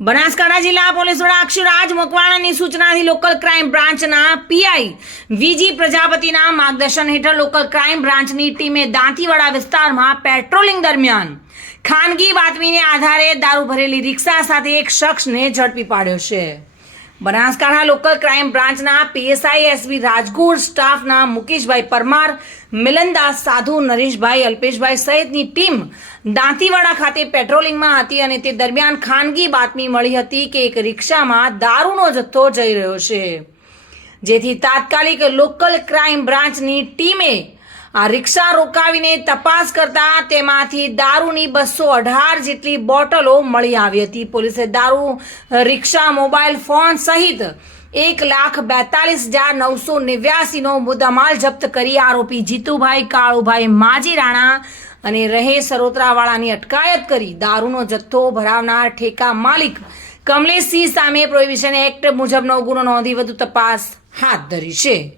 બનાસકાંઠા જિલ્લા પોલીસ વડા અક્ષરાજ મકવાણાની સૂચનાથી લોકલ ક્રાઇમ બ્રાન્ચના પીઆઈ વીજી પ્રજાપતિના માર્ગદર્શન હેઠળ લોકલ ક્રાઇમ બ્રાન્ચની ટીમે દાંતીવાડા વિસ્તારમાં પેટ્રોલિંગ દરમિયાન ખાનગી બાતમીને આધારે દારૂ ભરેલી રિક્ષા સાથે એક શખ્સને ઝડપી પાડ્યો છે. બનાસકાંઠા લોકલ ક્રાઇમ બ્રાન્ચના પીએસઆઈ એસબી રાજગુર સ્ટાફના મુકેશભાઈ પરમાર, મિલનદાસ સાધુ, નરેશભાઈ, અલ્પેશભાઈ સહિતની ટીમ દાંતીવાડા ખાતે પેટ્રોલિંગમાં હતી અને તે દરમિયાન ખાનગી બાતમી મળી હતી કે એક રિક્ષામાં દારૂનો જથ્થો જઈ રહ્યો છે. જેથી તાત્કાલિક લોકલ ક્રાઇમ બ્રાન્ચની ટીમે આ રિક્ષા રોકાવીને તપાસ કરતા તેમાંથી દારૂની બસો અઢાર જેટલી બોટલો મળી આવી હતી. પોલીસે દારૂ, રિક્ષા, મોબાઈલ, ફોન સહિત એક લાખ બેતાલીસ હજાર નવસો નેવ્યાસીનો મુદ્દામાલ જપ્ત કરી આરોપી જીતુભાઈ, કાળુભાઈ માજી રાણા અને રહે સરોતરાવાળાની અટકાયત કરી દારૂનો જથ્થો ભરાવનાર ઠેકા માલિક કમલેશસિંહ સામે પ્રોહિબિશન એક્ટ મુજબનો ગુનો નોંધી વધુ તપાસ હાથ ધરી છે.